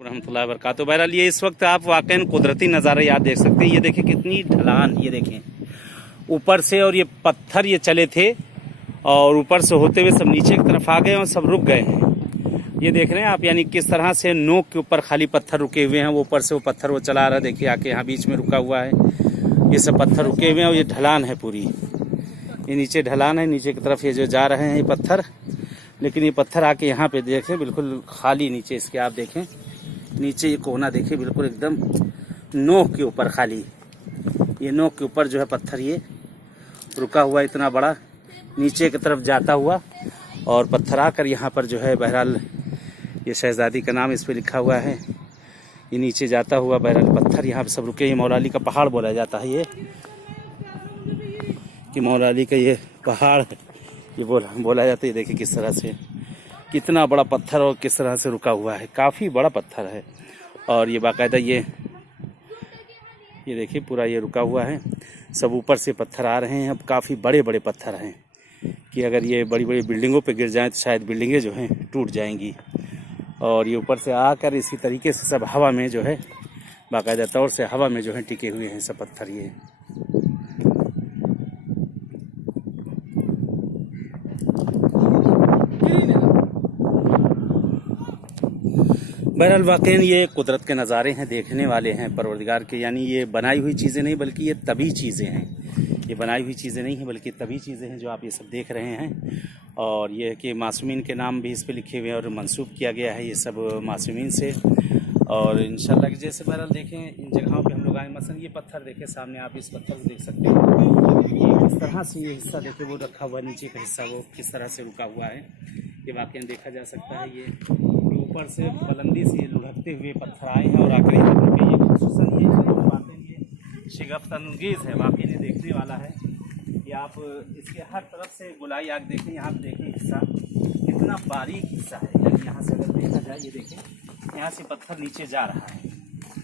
रहमतुल्लाहि व बरकातहू। बहरहाल ये इस वक्त आप वाकई कुदरती नज़ारा याद देख सकते हैं। ये देखें कितनी ढलान, ये देखें ऊपर से, और ये पत्थर ये चले थे और ऊपर से होते हुए सब नीचे की तरफ आ गए और सब रुक गए हैं। ये देख रहे हैं आप, यानी किस तरह से नोक के ऊपर खाली पत्थर रुके हुए हैं। वो ऊपर से वो पत्थर वो चला रहा है, देखिए आके यहाँ बीच में रुका हुआ है। ये सब पत्थर रुके हुए हैं और ये ढलान है पूरी, ये नीचे ढलान है, नीचे की तरफ ये जो जा रहे हैं ये पत्थर। लेकिन ये पत्थर आके यहाँ पे देखें बिल्कुल खाली नीचे इसके, आप देखें नीचे ये कोना देखें बिल्कुल एकदम नोक के ऊपर खाली, ये नोक के ऊपर जो है पत्थर ये रुका हुआ इतना बड़ा नीचे की तरफ जाता हुआ, और पत्थर आकर यहाँ पर जो है बहरहाल ये शहजादी का नाम इस पर लिखा हुआ है, ये नीचे जाता हुआ बहरहाल पत्थर यहाँ पे सब रुके। ये मौला अली का पहाड़ बोला जाता है, ये कि मौला अली का ये पहाड़ ये बोला जाता है। देखिए किस तरह से कितना बड़ा पत्थर और किस तरह से रुका हुआ है, काफ़ी बड़ा पत्थर है। और ये बाकायदा ये देखिए पूरा ये रुका हुआ है, सब ऊपर से पत्थर आ रहे हैं। अब काफ़ी बड़े बड़े पत्थर हैं कि अगर ये बड़ी बड़ी बिल्डिंगों पे गिर जाएं तो शायद बिल्डिंगें जो हैं टूट जाएंगी। और ये ऊपर से आकर इसी तरीके से सब हवा में जो है बाकायदा तौर से हवा में जो है टिके हुए हैं सब पत्थर ये। बहरहाल वाकई ये कुदरत के नज़ारे हैं, देखने वाले हैं परवरदिगार के। यानी ये बनाई हुई चीज़ें नहीं बल्कि ये तभी चीज़ें हैं, ये बनाई हुई चीज़ें नहीं हैं बल्कि तभी चीज़ें हैं जो आप ये सब देख रहे हैं। और ये है कि मासूमीन के नाम भी इस पे लिखे हुए हैं और मंसूब किया गया है ये सब मासूमीन से। और इंशाल्लाह कि जैसे बहरहाल देखें इन जगहों पे हम लोग आए, मसलन ये पत्थर देखें सामने, आप इस पत्थर को देख सकते हैं ये किस तरह से, ये हिस्सा देखें वो रखा हुआ, नीचे का हिस्सा वो किस तरह से रुका हुआ है, ये वाकई देखा जा सकता है। ये ऊपर से बुलंदी से लुढ़कते हुए पत्थर आए हैं और आकर यहाँ पर ये खूबसूरत ये शिगफ्त अंगेज़ है, वाकई ये देखने वाला है। कि आप इसके हर तरफ से गोलाई आग देखें, यहाँ पर देखें हिस्सा कितना बारीक हिस्सा है। यानी यहाँ से अगर देखा जाए, ये देखें यहाँ से पत्थर नीचे जा रहा है,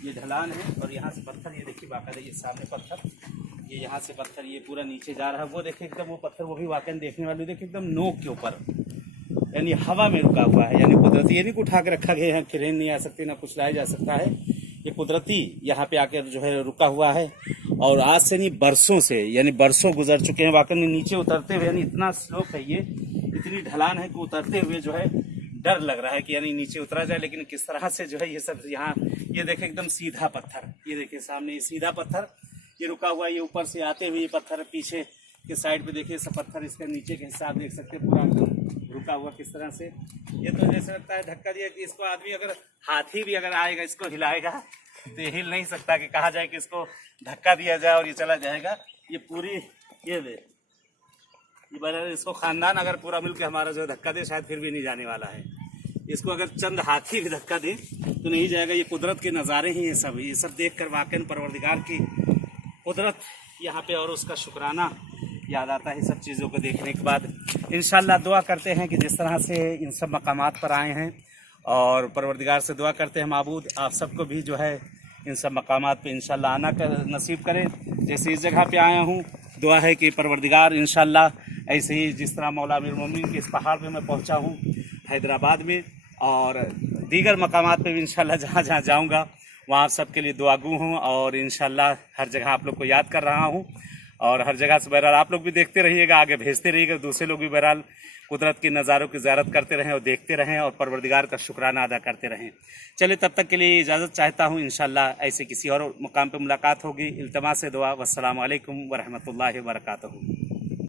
ये ढलान है और यहाँ से पत्थर ये देखिए बाकायदा ये सामने पत्थर, ये यहाँ से पत्थर ये पूरा नीचे जा रहा है। वो देखें एकदम वो पत्थर वो भी वाकई देखने वाले देखें एकदम नोक के ऊपर, यानी हवा में रुका हुआ है। यानी कुदरती, ये नहीं कि उठा के रखा गया है, क्रेन नहीं आ सकती ना कुछ लाया जा सकता है, ये कुदरती यहाँ पे आकर जो है रुका हुआ है। और आज से नहीं बरसों से, यानी बरसों गुजर चुके हैं वाकई में नीचे उतरते हुए। यानी इतना स्लोप है ये, इतनी ढलान है कि उतरते हुए जो है डर लग रहा है कि यानी नीचे उतरा जाए। लेकिन किस तरह से जो है ये सब यहाँ ये देखें एकदम सीधा पत्थर, ये देखें सामने ये सीधा पत्थर ये रुका हुआ है। ये ऊपर से आते हुए ये पत्थर पीछे के साइड पे देखिए सब पत्थर, इसके नीचे के हिस्सा आप देख सकते हैं पूरा एकदम रुका हुआ किस तरह से। ये तो जैसे लगता है धक्का दिया कि इसको आदमी अगर हाथी भी अगर आएगा इसको हिलाएगा तो ये हिल नहीं सकता, कि कहा जाए कि इसको धक्का दिया जाए और ये चला जाएगा। ये पूरी ये बहरहाल इसको खानदान अगर पूरा मिलकर हमारा जो धक्का दे शायद फिर भी नहीं जाने वाला है। इसको अगर चंद हाथी भी धक्का दे तो नहीं जाएगा। ये कुदरत के नज़ारे ही ये सब देख कर वाकई परवरदिगार की कुदरत यहाँ पे और उसका शुक्राना याद आता है सब चीज़ों को देखने के बाद। इंशाल्लाह दुआ करते हैं कि जिस तरह से इन सब मकामात पर आए हैं, और परवरदिगार से दुआ करते हैं माबूद आप सबको भी जो है इन सब मकामात पे इंशाल्लाह आना नसीब करें। जैसे इस जगह पे आया हूँ, दुआ है कि परवरदिगार इंशाल्लाह ऐसे ही जिस तरह मौला अमीरुल मोमिनीन के इस पहाड़ पे मैं पहुँचा हूँ हैदराबाद में, और दीगर मकामात पे भी इंशाल्लाह जहाँ जहाँ जाऊँगा वहाँ आप सबके लिए दुआगू हूँ। और इंशाल्लाह हर जगह आप लोग को याद कर रहा हूँ, और हर जगह से बहरहाल आप लोग भी देखते रहिएगा, आगे भेजते रहिएगा, दूसरे लोग भी बहरहाल कुदरत के नज़ारों की ज़ियारत करते रहें और देखते रहें और परवरदिगार का शुक्राना अदा करते रहें। चलिए तब तक के लिए इजाज़त चाहता हूँ, इंशाल्लाह ऐसे किसी और मुकाम पर मुलाकात होगी। इल्तमास दुआ। वस्सलामु अलैकुम व रहमतुल्लाहि व बरकातहू।